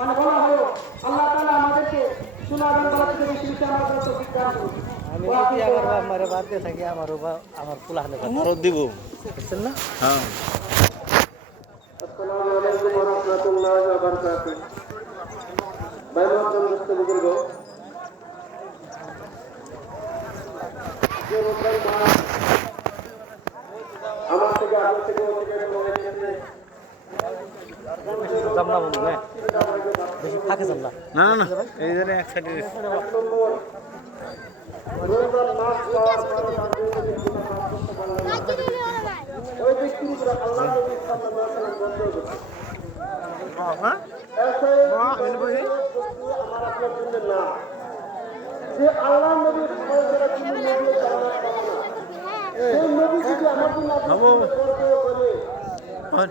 মানে বলা হলো আল্লাহ তাআলা আমাদেরকে সুনাদান বলা থেকে বেশি বেশি আমাদের তৌফিক দান করুন। আমি যদি আমার বাপ মারে বাদ দিয়ে থাকি আমার পোলা হালে ফেরত দিব। বুঝছেন না? হ্যাঁ আসসালামু আলাইকুম ওয়া রাহমাতুল্লাহি ওয়া বারাকাতুহু। বাইমাত্র দোস্ত বুজুর্গ, যে মুসলমান আমার থেকে আপনার থেকে অধিকার হয়ে গেছে, জামলা বন্ধু না বেশি ফাঁকে জামলা না না না এই জন্য এক সাইডে রমজান মাস পাওয়ার পরে তার যদি গুনাহ মাফ করতে পারলেন না, ওই ব্যক্তির উপরে আল্লাহ নবী সাল্লাল্লাহু আলাইহি ওয়াসাল্লাম বন্ধ করেছে। আমার আপনার জন্য না, যে আল্লাহ নবীর ভয় করা কোনো নবী জান্নাত পাবে না। সেই নবী যদি আমার জন্য আপনার জন্য করতে করে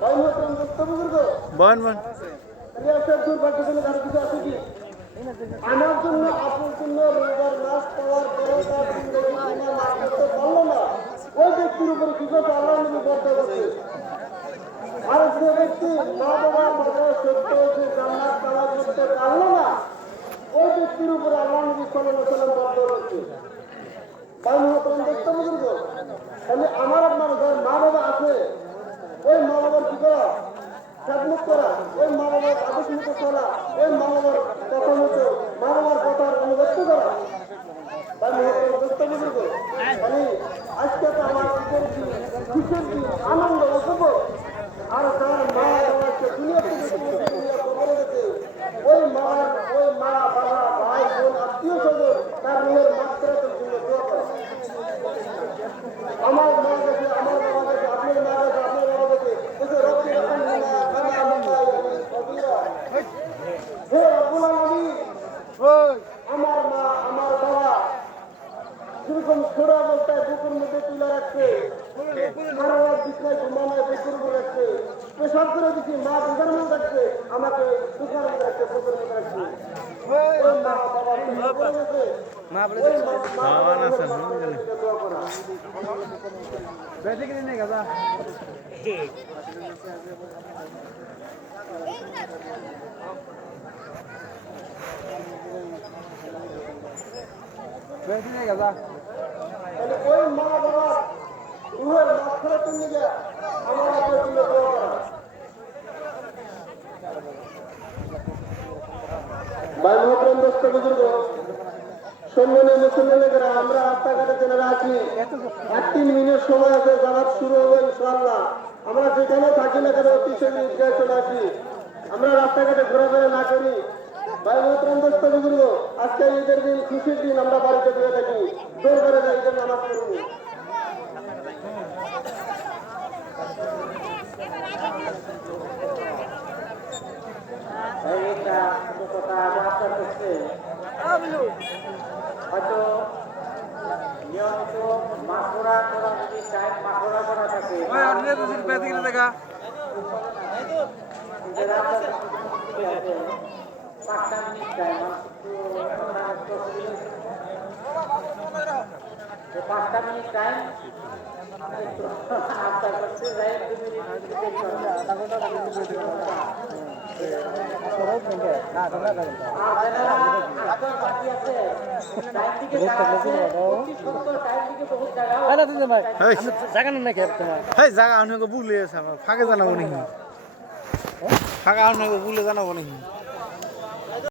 বাইমাত্র দোস্ত বুজুর্গ, বন বন রিয়াসত দুর্ভাগ্যজনক আর কিছু আছে কি? আমার জন্য আপনার জন্য রোজার মাস পাওয়ার পরে তার জিন্দগি গুনাহ মাফ করতে পারলো না, ওই ব্যক্তির উপরে কি করতে আল্লাহ নবী বর্ণনা করছে। আর যে ব্যক্তি মা বাবার মাথায় সত্য যে জান্নাত পাওয়া করতে পারলো না, ওই ব্যক্তির উপরে আল্লাহ নবী সাল্লাল্লাহু আলাইহি ওয়াসাল্লাম বর্ণনা করছে। তাই মহতরম দোস্ত বুজুর্গ, তাহলে আমার আপনার যার মা বাবা আছে, ওই মা বাবার কি করা, খেদমত করা, ওই মা বাবার আদেশ মতো চলা, ওই মা বাবার কথা মতো মা বাবার কথার অনুগত্য করা। তাই মহতরম দোস্ত বুজুর্গ, মানে আজকে তো আমার ঈদের দিন, খুশির দিন, আনন্দ উপভোগ। আর যার মা বাবাকে দুনিয়া থেকে খবরে গেছে, ওই মা বাবা ভাই বোন আত্মীয় স্বজন তার রুহের মাত্রাতের জন্য দোয়া করে। আমার মা গেছে, আমার বাবা গেছে, আপনার মা গেছে, আপনার বাবা গেছে, বলছে রব্বি রহমানিনা কামা রাব্বায়ানি সগীরা। হে রব্বুল আলামিন, আমার মা আমার বাবা যেরকম ছোড়া অবস্থায় বুকের মধ্যে তুলে রাখছে, সারা রাত বিছানায় ঘুমানোয় বুকের উপর রাখছে, পেশাব করে দিচ্ছি, মা বুকের মধ্যে রাখছে, আমাকে বুকের মধ্যে রাখছে, বুকের মধ্যে রাখছে। ওই মা বাবা তুমি করে গেছে, মা বলে ওই মা বাবার দোয়া করা। বেঁচে কিনে নেই গাদা বেঁচে নেই গাদা তাহলে ওই মা বাবা রুহের মাগফিরাতের নিগে আমার আপনার জন্য দোয়া করা। ভাই মহতরম দোস্ত বুজুর্গ, সম্মানীয় মুসলমানেরা, আমরা রাস্তাঘাটে যারা আছি, 1-3 মিনিট সময় আছে, জামাত শুরু হবে ইনশাআল্লাহ। আমরা যেখানে থাকি না কেন অতি শীঘ্র ঈদগাহে চলে আসি, আমরা রাস্তাঘাটে ঘোরাফেরা না করি। ভাই মহতরম দোস্ত বুজুর্গ, আজকে ঈদের দিন, খুশির দিন, আমরা বাড়িতে ফিরে থাকি, দরবারে যাই ঈদের নামাজ পড়বো। এইটা কথা আপনার কাছে হয়তো নিয়মিত মাসোরা করা, যদি টাইম মাসোরা করা থাকে, 5টা মিনিট টাইম, 5টা মিনিট টাইম আপনার কাছে যাই 2 মিনিট জায়গা অনেক বুলে আছে আমার ফাঁকে জানাবো নাকি ফাঁকা অনেক বুলে জানাবো নাকি